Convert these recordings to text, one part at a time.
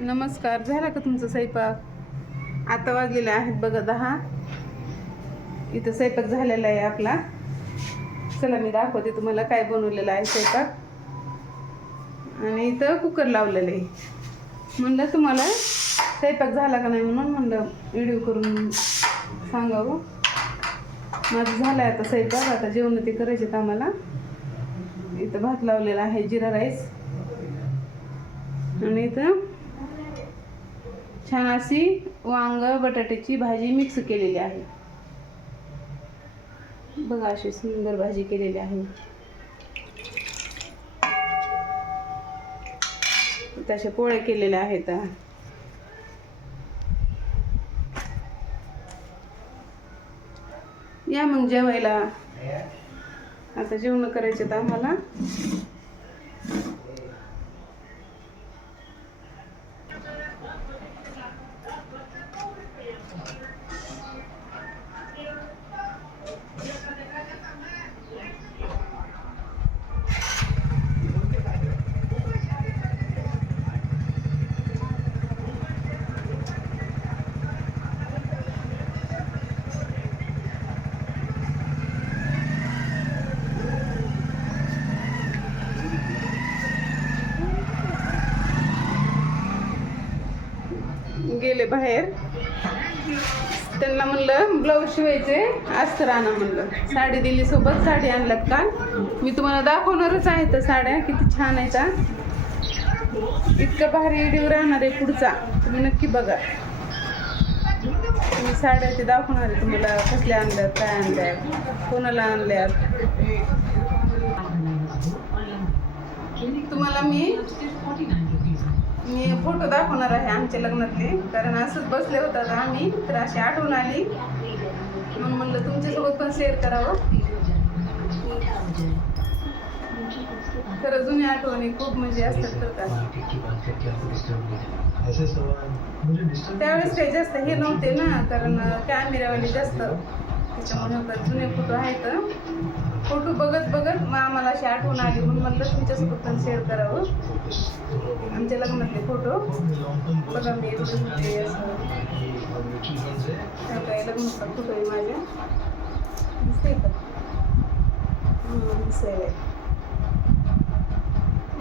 नमस्कार. झाला का तुमचा स्वयंपाक? आता वाजलेला आहेत बघा 10. इथं स्वयंपाक झालेला आहे आपला. चला मी दाखवते तुम्हाला काय बनवलेलं आहे स्वयंपाक. आणि इथं कुकर लावलेलं आहे. म्हणलं तुम्हाला स्वयंपाक झाला का नाही म्हणून म्हणलं व्हिडिओ करून सांगावं. माझं झालं आहे आता स्वयंपाक. आता जेवण ते करायचे आम्हाला. इथं भात लावलेला आहे, जिरा राईस. आणि इथं छान अशी वांग बटाट्याची भाजी मिक्स केलेली आहे बघा. अशी सुंदर भाजी केलेली आहे. तशा पोळ्या केलेल्या आहेत. या मग जेवायला. आता जेवण करायचे तर आम्हाला. गेले बाहेर. त्यांना म्हणलं ब्लाऊज शिवायचे, अस्तर आणा म्हणलं. साडी दिली सोबत. साडी आणल्यात का मी तुम्हाला दाखवणारच आहे. तर साड्या किती छान आहेत. इतकं भारी व्हिडिओ राहणार आहे पुढचा, तुम्ही नक्की बघा. मी साड्या ते दाखवणार आहे तुम्हाला. कसल्या आणल्यात, काय आणल्यात, कोणाला आणल्यात. तुम्हाला मी फोटो दाखवणार आहे आमच्या लग्नातले. कारण असंच बसले होतात आम्ही, तर अशी आठवण आली म्हणून म्हणलं तुमच्यासोबत पण शेअर करावं. खरं जुन्या आठवणी खूप म्हणजे असतात तर का. त्यावेळेस काही जास्त हे नव्हते ना, कारण कॅमेरावाले जास्त. त्याच्यामुळे जुने फोटो आहेत. फोटो बघत बघत मग आम्हाला अशी आठवण आली म्हणून म्हणलं तुमच्यासोबत पण शेअर करावं. आमच्या लग्नातले फोटो बघा. मी होते असं काय लग्नातला फोटो आहे माझ्या. दिसतंय का? दिसायला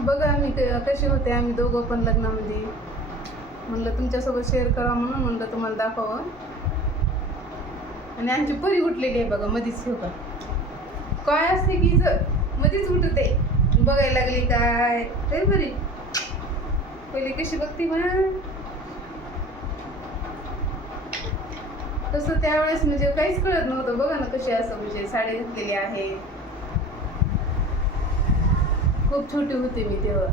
बघा मी कसे होते आम्ही दोघं पण लग्नामध्ये. म्हणलं तुमच्यासोबत शेअर करावं म्हणून म्हणलं तुम्हाला दाखवावं. आणि आमची परी उठलेली आहे बघा मधीच. हो का काय असते की मध्येच उठते. बघायला लागली काय काय बरी. पहिली कशी बघते म्हणा. तसं त्यावेळेस म्हणजे काहीच कळत नव्हतं. बघा ना कशी असं म्हणजे साडी घातलेली आहे. खूप छोटी होते मी तेव्हा.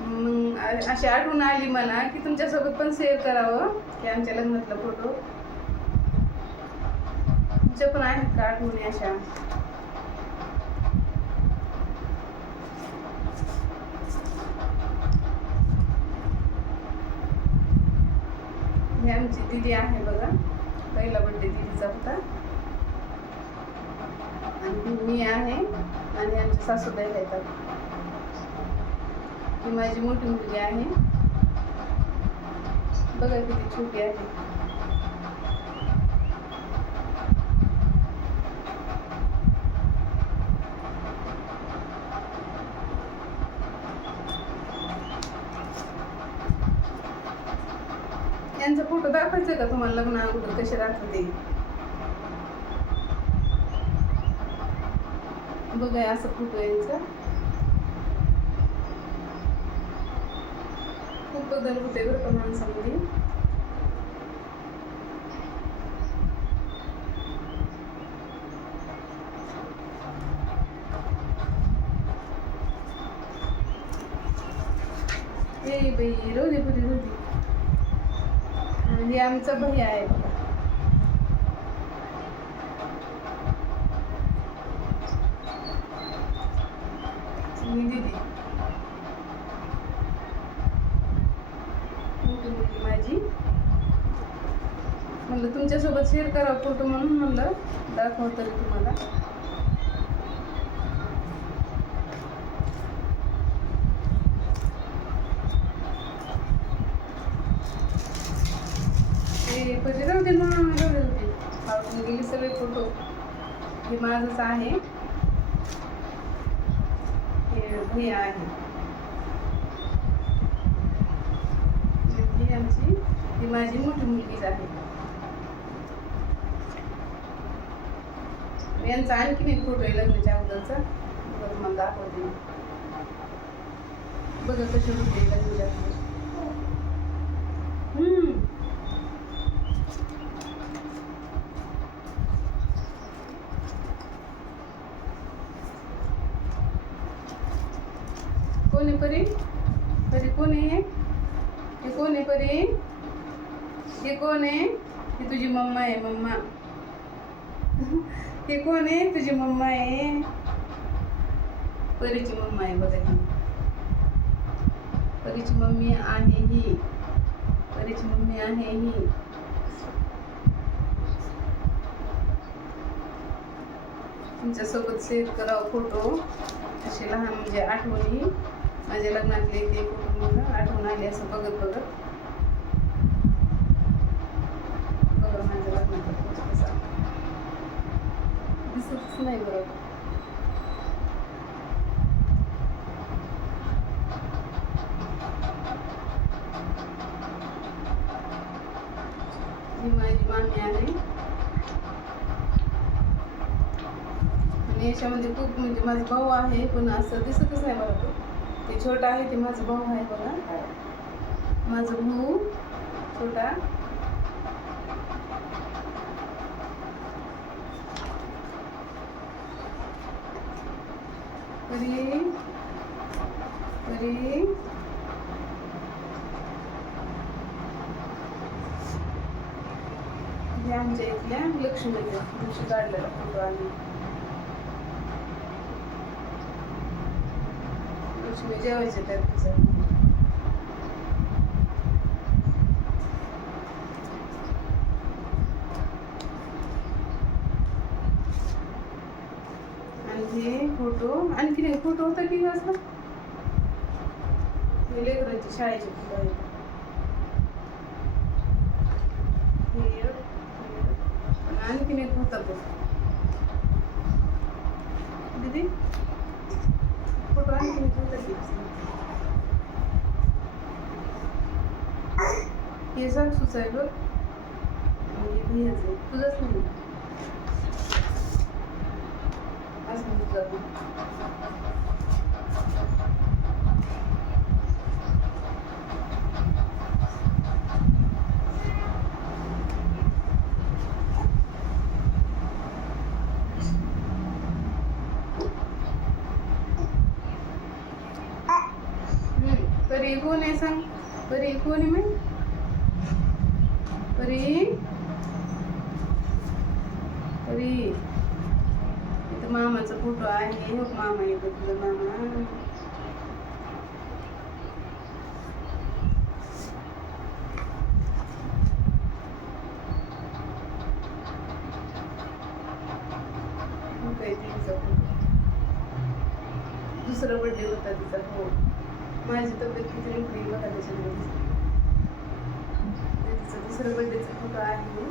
मग अशी आठवण आली मला की तुमच्यासोबत पण शेअर करावं की आमच्या लग्नातला फोटो. तुमच्या पण आहेत का आठवणी अशा? हे आमची दीदी आहे बघा. पहिला बर्थडे दीदीचा होता. आणि मी आहे आणि आमच्या सासूबाई येतात. ही माझी मोठी मुलगी आहे बघा किती छोटी आहे. यांचा फोटो दाखवायचा का तुम्हाला लग्न अगोदर कसे राहत होते बघा. असं फोटो यांचा. खूप बदल होते बरं का माणसामध्ये. ए बाई रोजी पुरी रोजी. आणि आमचा भैया आहे बघा. मी दीदी मोठी मुलगी माझी. म्हणलं तुमच्यासोबत शेअर करा फोटो म्हणून म्हणलं दाखवतो तुम्हाला. बरे राहू दे ना, राहू दे. फाळून गेले सगळे फोटो. हे माझंच आहे, हे भैया आहे. ही आमची, ही माझी मोठी मुलगीच आहे. यांचा आणखीन एक फोटो आहे लग्नाच्या अगोदरचा, बघा तुम्हाला दाखवते. बघा कसे होते लग्नाच्या अगोदर. कोण आहे परी? परी कोण आहे? हे कोण आहे परी? हे कोण आहे? ही तुझी मम्मा आहे, मम्मा. हे कोण आहे? तुझी मम्मा आहे. परीची मम्मा आहे बघा ही. परीची मम्मी आहे ही. परीची मम्मी आहे ही. तुमच्यासोबत शेअर करावं फोटो, असे लहान म्हणजे आठवणी. माझ्या लग्नातले ते फोटो मला आठवण आली असं बघत बघत. बघा माझ्या लग्नाचा फोटो कसा दिसतच नाही बरोबर. ही माझी मामी आहे. आणि याच्यामध्ये खूप म्हणजे माझा भाऊ आहे, पण असं दिसतच नाही बरोबर. ते छोटा आहे, ते माझा भाऊ आहे बघा. माझा भाऊ छोटा. परी परी हे आमच्या इथल्या लक्ष्मीच्या दिवशी काढलेला फोटो आहे. लक्ष्मी जेवायचे त्यात तिचं. आणि हे फोटो, आणखीन एक फोटो होता की असं, हे लेकरांचे शाळेचे फोटो आहेत. आणखीन एक होता बघ दीदी फोटो, आणखीन एक होता की हे सासूच आहे बघ, आणि हे भैयाच आहे. तुझंच नाही असं तुझा परी कोण आहे सांग? परी कोण आहे? मग परी परी इथं मामाचा फोटो आहे. हो मामा येतो तुझा मामा. दुसरा बर्थडे होता तिचा. हो माझी तब्येत किती निघली बघा त्याच्यामध्ये. तिचा दुसरा बर्थडेचा फोटो आहे.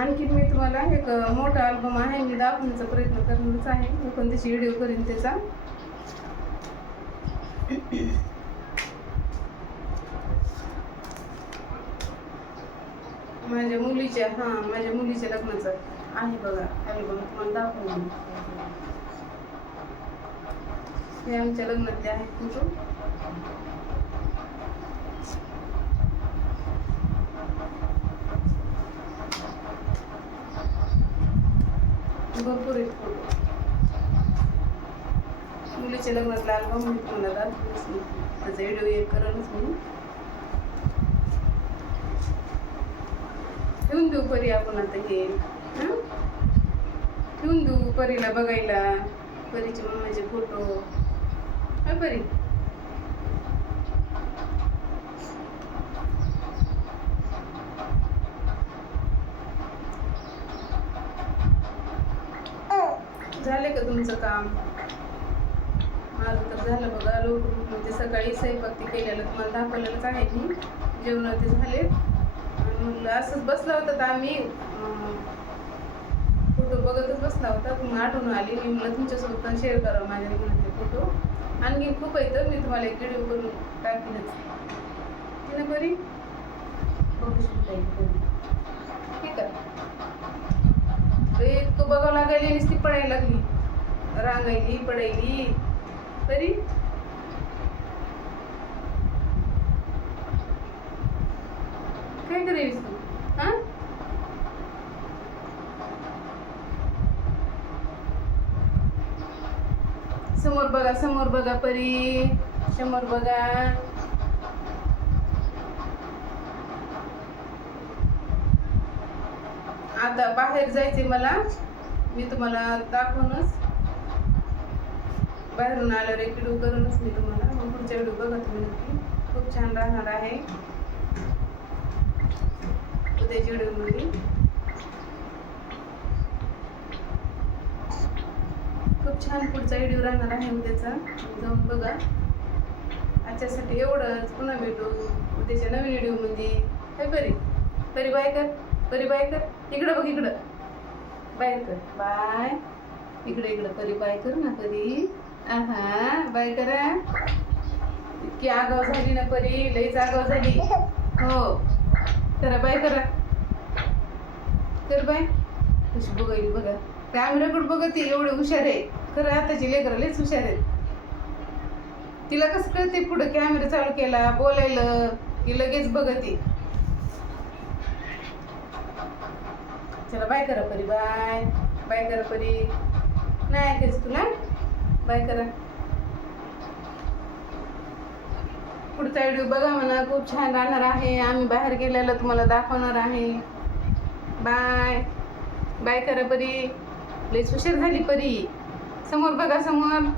आणखी मी तुम्हाला एक मोठा अल्बम आहे, मी दाखवण्याचा प्रयत्न करणारच आहे. मी पण त्याची व्हिडिओ करीन त्याचा. माझ्या मुलीच्या लग्नाचा आहे बघा अल्बम, तुम्हाला दाखवून. हे आमच्या लग्नातले आहेत फोटो. भरपूर आहेत फोटो. मुलीच्या लग्नातला अल्बम मी तुम्हाला दाखवूनच नाही, त्याचा व्हिडिओ एक करणच मी. ठेवून देऊ परी आपण आता हे, ठेवून देऊ परीला बघायला. परीचे मम्माचे फोटो. हा परी झाले का तुमचं काम? माझं तर झालं बघा लवकर उठलं ते सकाळी स्वयंपाक ते केलेलं तुम्हाला दाखवलेलंच आहे मी जेवण ते झाले आणि म्हणलं असंच बसला होता तर आम्ही फोटो बघतच बसला होता मग आठवण आली मी म्हणलं तुमच्यासोबत पण शेअर करावं माझ्या निघाले फोटो आणखी खूप आहे तर मी तुम्हाला एक व्हिडिओ करून टाकीनच ती ना बरी बघू शकता ठीक आहे इतकं बघावं लागायली नुसती पडायला लागली रांगायली पडायली तरी काय करायलीस तू हा समोर बघा परी समोर बघा आता बाहेर जायचे मला मी तुम्हाला दाखवूनच बाहेरून आल्यावर एक व्हिडिओ करूनच मी तुम्हाला मग पुढच्या व्हिडिओ बघा तुम्ही नक्की खूप छान राहणार आहे उद्याच्या व्हिडिओमध्ये खूप छान पुढचा व्हिडिओ राहणार आहे उद्याचा जाऊन बघा आजच्यासाठी एवढंच पुन्हा भेटू उद्याच्या नवीन व्हिडिओमध्ये काय परी बाय कर इकडं बघ इकडं बाय कर बाय इकडं परी बाय कर ना परी आहा बाय करा इतकी आगाव झाली ना परी लईच आगाव झाली हो करा बाय करा कर बाय कशी बघायली बघा कॅमेराकडे बघते एवढे हुशार आहे खरं आताची लेकरं लईच हुशार आहेत तिला कसं कळते पुढं कॅमेरा चालू केला बोलायला की लगेच बघते चला बाय करा परी बाय करा परी नाही ऐकायचं तुला बाय करा पुढचा व्हिडिओ बघा म्हणा खूप छान राहणार आहे आम्ही बाहेर गेलेलं तुम्हाला दाखवणार आहे बाय करा परी लईच हुशार झाली परी समोर बघा समोर